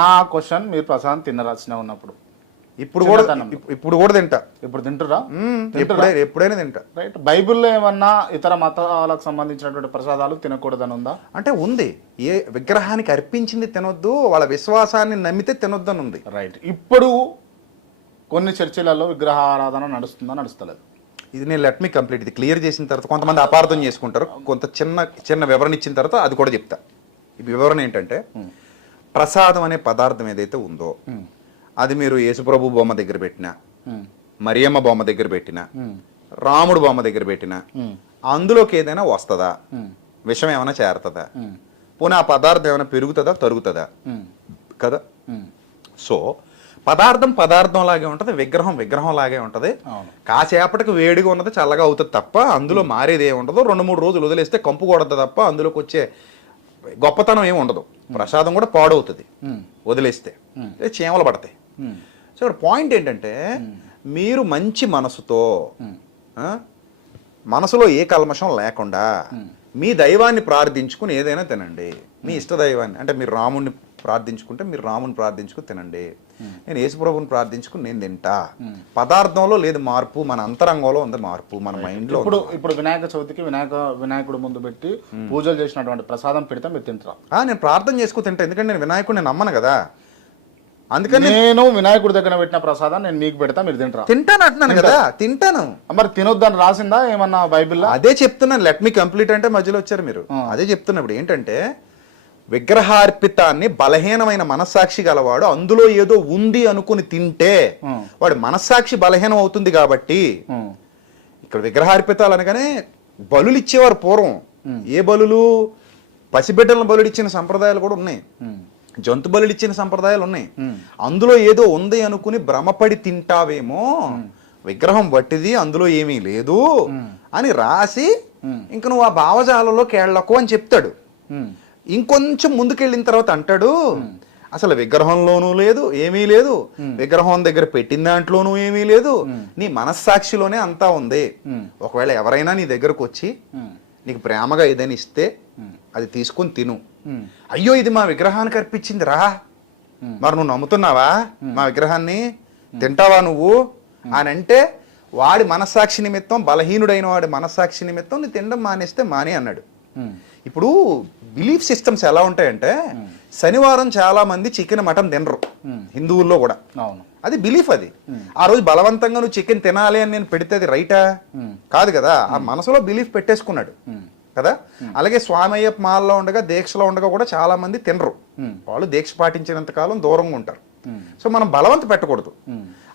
నా క్వశ్చన్ మీరు ప్రసాదం తిన్నరాసిన ఉన్నప్పుడు. ఇప్పుడు కూడా ఇప్పుడు కూడా తింటా. ఇప్పుడు తింటురా? ఎప్పుడైనా తింటా. రైట్. బైబిల్లో ఏమన్నా ఇతర మతాలకు సంబంధించినటువంటి ప్రసాదాలు తినకూడదని ఉందా? అంటే ఉంది. ఏ విగ్రహానికి అర్పించింది తినొద్దు వాళ్ళ విశ్వాసాన్ని నమ్మితే తినొద్దని ఉంది. రైట్. ఇప్పుడు కొన్ని చర్చిలలో విగ్రహ ఆరాధన నడుస్తుందా నడుస్తలేదు? ఇది నేను లెట్ మీ కంప్లీట్. ఇది క్లియర్ చేసిన తర్వాత కొంతమంది అపార్థం చేసుకుంటారు. కొంత చిన్న చిన్న వివరణ ఇచ్చిన తర్వాత అది కూడా చెప్తా. ఈ వివరణ ఏంటంటే ప్రసాదం అనే పదార్థం ఏదైతే ఉందో అది మీరు యేసుప్రభు బొమ్మ దగ్గర పెట్టినా మ్మ్. మరియమ్మ బొమ్మ దగ్గర పెట్టినా. రాముడు బొమ్మ దగ్గర పెట్టినా. అందులోకి ఏదైనా వస్తుందా. విషం ఏమైనా చేరుతుందా. పోనీ ఆ పదార్థం ఏమైనా పెరుగుతుందా తరుగుతుందా. కదా. సో పదార్థం పదార్థం లాగే ఉంటది విగ్రహం విగ్రహం లాగే ఉంటది. కాసేపటికి వేడిగా ఉన్నది చల్లగా అవుతుంది తప్ప అందులో మారేది ఏమి ఉండదు రెండు మూడు రోజులు వదిలేస్తే కంపు కొడదు తప్ప అందులోకి వచ్చే గొప్పతనం ఏమి ఉండదు. ప్రసాదం కూడా పాడవుతుంది. వదిలేస్తే. చీమలు పడతాయి. సో ఇక్కడ పాయింట్ ఏంటంటే మీరు మంచి మనసుతో మనసులో ఏ కల్మషం లేకుండా మీ దైవాన్ని ప్రార్థించుకుని ఏదైనా తినండి. మీ ఇష్ట దైవాన్ని అంటే మీరు రాముడిని ప్రార్థించుకుంటే మీరు రాముని ప్రార్థించుకుని తినండి. నేను యేసుప్రభుని ప్రార్థించుకుని నేను తింటా. పదార్థంలో లేదు మార్పు మన అంతరంగంలో ఉంది మార్పు మన మైండ్లో ఇప్పుడు ఇప్పుడు వినాయక చవితికి వినాయక వినాయకుడు ముందు పెట్టి పూజలు చేసినటువంటి ప్రసాదం పెడితే మీరు తింటారా? నేను ప్రార్థన చేసుకుని తింటా. ఎందుకంటే నేను వినాయకుడిని నమ్మను కదా. అందుకని నేను వినాయకుడి దగ్గర పెట్టిన ప్రసాదం నేను మీకు పెడతా మీరు తింటారా? తింటాను అంటున్నాను కదా తింటాను. మరి తినొద్దని రాసిందా ఏమన్నా బైబిల్లో? అదే చెప్తున్నాను లెట్ మీ కంప్లీట్ అంటే మధ్యలో వచ్చారు మీరు. అదే చెప్తున్నప్పుడు ఏంటంటే విగ్రహార్పితాన్ని బలహీనమైన మనస్సాక్షి గలవాడు అందులో ఏదో ఉంది అనుకుని తింటే. వాడి మనస్సాక్షి బలహీనం అవుతుంది కాబట్టి. ఇక్కడ విగ్రహార్పితాలు అనగానే బలులు ఇచ్చేవారు పూర్వం. ఏ బలులు? పసిబిడ్డలను బలులు ఇచ్చిన సంప్రదాయాలు కూడా ఉన్నాయి. జంతు బలులు ఇచ్చిన సంప్రదాయాలు ఉన్నాయి అందులో ఏదో ఉంది అనుకుని భ్రమపడి తింటావేమో విగ్రహం వట్టిది అందులో ఏమీ లేదు అని రాసి ఇంక నువ్వు ఆ భావజాలలో కేళ్ళకు అని చెప్తాడు. ఇంకొంచెం ముందుకెళ్ళిన తర్వాత అంటాడు అసలు విగ్రహంలోనూ లేదు ఏమీ లేదు. విగ్రహం దగ్గర పెట్టిన దాంట్లోనూ ఏమీ లేదు. నీ మనస్సాక్షిలోనే అంతా ఉంది. ఒకవేళ ఎవరైనా నీ దగ్గరకు వచ్చి. నీకు ప్రేమగా ఏదైనా ఇస్తే అది తీసుకొని తిను. అయ్యో ఇది మా విగ్రహానికి అర్పించింది రా. మరి నువ్వు నమ్ముతున్నావా? మా విగ్రహాన్ని? తింటావా నువ్వు? అని అంటే వాడి మనస్సాక్షి నిమిత్తం బలహీనుడైన వాడి మనస్సాక్షి నిమిత్తం నీ తినడం మానేస్తే మానే అన్నాడు. ఇప్పుడు బిలీఫ్ సిస్టమ్స్ ఎలా ఉంటాయంటే శనివారం చాలా మంది చికెన్ మటన్ తినరు. హిందువుల్లో కూడా. అవును. అది బిలీఫ్ అది. ఆ రోజు బలవంతంగా నువ్వు చికెన్ తినాలి అని నేను పెడితే అది రైటా? కాదు కదా. ఆ మనసులో బిలీఫ్ పెట్టేసుకున్నాడు. కదా? అలాగే స్వామి అయ్యప్ప మాల్లో ఉండగా దీక్షలో ఉండగా కూడా చాలా మంది తినరు వాళ్ళు దీక్ష పాటించినంత కాలం దూరంగా ఉంటారు. సో మనం బలవంత పెట్టకూడదు.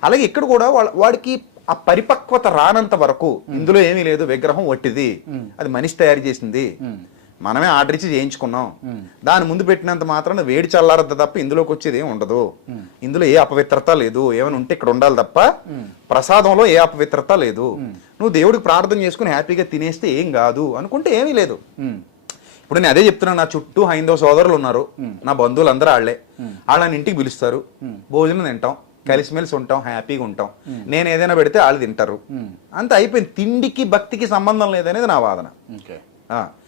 అలాగే ఇక్కడ కూడా వాడికి ఆ పరిపక్వత రానంత వరకు ఇందులో ఏమీ లేదు విగ్రహం వట్టిది అది మనిషి తయారు చేసింది. మనమే ఆర్డర్ ఇచ్చి చేయించుకున్నాం. దాని ముందు పెట్టినంత మాత్రాన వేడి చల్లారద్ద తప్ప ఇందులోకి వచ్చేది ఏం ఉండదు. ఇందులో ఏ అపవిత్రత లేదు. ఏమైనా ఉంటే ఇక్కడ ఉండాలి తప్ప ప్రసాదంలో ఏ అపవిత్రత లేదు. నువ్వు దేవుడికి ప్రార్థన చేసుకుని హ్యాపీగా తినేస్తే ఏం కాదు అనుకుంటే ఏమీ లేదు. ఇప్పుడు నేను అదే చెప్తున్నాను నా చుట్టూ హైందవ సోదరులు ఉన్నారు. నా బంధువులు అందరూ వాళ్ళే వాళ్ళని ఇంటికి పిలుస్తారు. భోజనం తింటాం. కలిసిమెలిసి ఉంటాం హ్యాపీగా ఉంటాం. నేను ఏదైనా పెడితే వాళ్ళు తింటారు. అంత అయిపోయింది. తిండికి భక్తికి సంబంధం లేదనేది నా వాదన.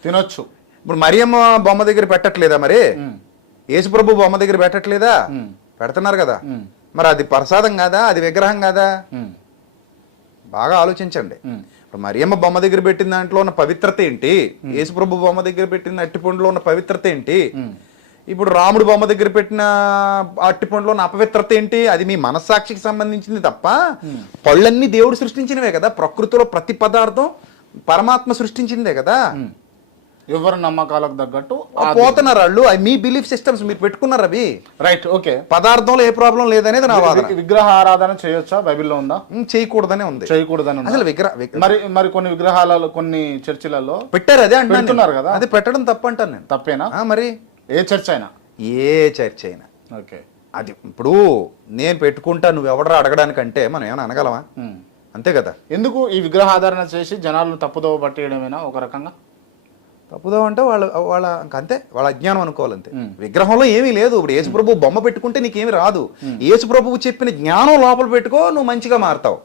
తినొచ్చు. ఇప్పుడు మరియమ్మ బొమ్మ దగ్గర పెట్టట్లేదా మరి? యేసుప్రభు బొమ్మ దగ్గర పెట్టట్లేదా? పెడుతున్నారు కదా. మరి అది ప్రసాదం కాదా? అది విగ్రహం కాదా. బాగా ఆలోచించండి. ఇప్పుడు మరియమ్మ బొమ్మ దగ్గర పెట్టిన దాంట్లో ఉన్న పవిత్రత ఏంటి? యేసుప్రభు బొమ్మ దగ్గర పెట్టిన అట్టిపండులో ఉన్న పవిత్రత ఏంటి? ఇప్పుడు రాముడు బొమ్మ దగ్గర పెట్టిన అట్టిపండులో ఉన్న అపవిత్రత ఏంటి? అది మీ మనస్సాక్షికి సంబంధించింది తప్ప పళ్ళన్నీ దేవుడు సృష్టించినవే కదా. ప్రకృతిలో ప్రతి పదార్థం పరమాత్మ సృష్టించిందే కదా. ఎవరి నమ్మకాలకు తగ్గట్టు పోతున్నారు వాళ్ళు. మీ బిలీఫ్ సిస్టమ్స్ మీరు పెట్టుకున్నారు అవి. రైట్ ఓకే పదార్థంలో ఏ ప్రాబ్లం లేదనేది నా వాదన. విగ్రహ ఆరాధన చేయొచ్చా? బైబిల్లో ఉందా? చేయకూడదనే ఉంది. చేయకూడదని ఉందా? అసలు విగ్రహ విగ్రహ- మరి మరి కొన్ని విగ్రహాలలో కొన్ని చర్చిలలో పెట్టారు అదే నేను. కదా. అది పెట్టడం తప్పు అంటాను నేను. తప్పేనా? మరి? ఏ చర్చ్ అయినా? ఏ చర్చ అయినా. ఓకే. అది ఇప్పుడు నేను పెట్టుకుంటా నువ్వు ఎవడరా అడగడానికంటే మనం ఏమైనా అనగలమా. అంతే కదా? ఎందుకు ఈ విగ్రహాధారణ చేసి జనాలను తప్పుదోవ పట్టేయడమేనా ఒక రకంగా? తప్పుదో అంటే వాళ్ళ వాళ్ళ ఇంక అంతే వాళ్ళ అజ్ఞానం అనుకోవాలంతే. విగ్రహంలో ఏమీ లేదు. ఇప్పుడు యేసుప్రభు బొమ్మ పెట్టుకుంటే నీకేమీ రాదు. యేసుప్రభువు చెప్పిన జ్ఞానం లోపల పెట్టుకో నువ్వు మంచిగా మారుతావు.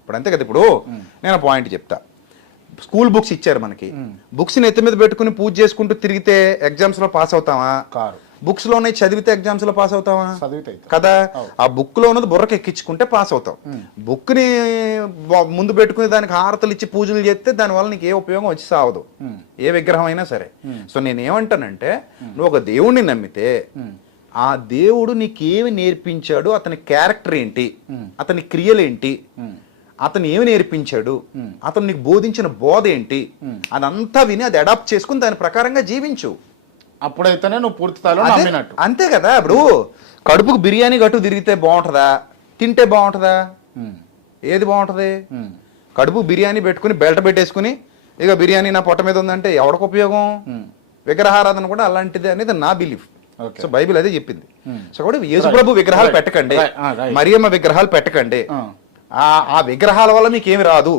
ఇప్పుడు అంతే కదా ఇప్పుడు? నేను పాయింట్ చెప్తా. స్కూల్ బుక్స్ ఇచ్చారు మనకి. బుక్స్ ఎత్తి మీద పెట్టుకుని పూజ చేసుకుంటూ తిరిగితే ఎగ్జామ్స్లో పాస్ అవుతామా? కారు బుక్స్లోనే చదివితే ఎగ్జామ్స్లో పాస్ అవుతావా. కదా? ఆ బుక్లో ఉన్నది బుర్రకు ఎక్కించుకుంటే పాస్ అవుతాం బుక్ని ముందు పెట్టుకుని దానికి హారతలు ఇచ్చి పూజలు చేస్తే దాని వల్ల నీకు ఏ ఉపయోగం వచ్చి సావదు. ఏ విగ్రహం అయినా సరే. సో నేను ఏమంటానంటే నువ్వు ఒక దేవుణ్ణి నమ్మితే ఆ దేవుడు నీకేమి నేర్పించాడు అతని క్యారెక్టర్ ఏంటి అతని క్రియలేంటి అతను ఏమి నేర్పించాడు అతను నీకు బోధించిన బోధ ఏంటి అదంతా విని అది అడాప్ట్ చేసుకుని దాని ప్రకారంగా జీవించు. అప్పుడైతేనే నువ్వు పూర్తి స్థాయిలో అదే- నమ్మినట్టు అంతే కదా ఇప్పుడు కడుపుకు బిర్యానీ గట్టు తిరిగితే బాగుంటుందా తింటే బాగుంటుందా ఉమ్. ఏది బాగుంటది ఉమ్. కడుపు బిర్యానీ పెట్టుకుని బెల్ట్ పెట్టేసుకుని ఇక బిర్యానీ నా పొట్ట మీద ఉందంటే ఎవరికి ఉపయోగం విగ్రహారాధన కూడా అలాంటిది అనేది నా బిలీఫ్ Okay. సో బైబిల్ అదే చెప్పింది సో కూడా యేసుప్రభు విగ్రహాలు Right. పెట్టకండి Right. Ah, right. మరియమ్మ విగ్రహాలు పెట్టకండి ఆ. ఆ ఆ విగ్రహాల వల్ల మీకు ఏమి రాదు.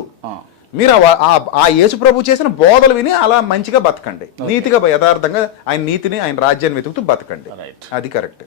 మీరు ఆ- యేసు ప్రభు చేసిన బోధలు విని అలా మంచిగా బతకండి. నీతిగా యథార్థంగా ఆయన నీతిని ఆయన రాజ్యాన్ని వెతుకుతూ బతకండి. అది కరెక్ట్.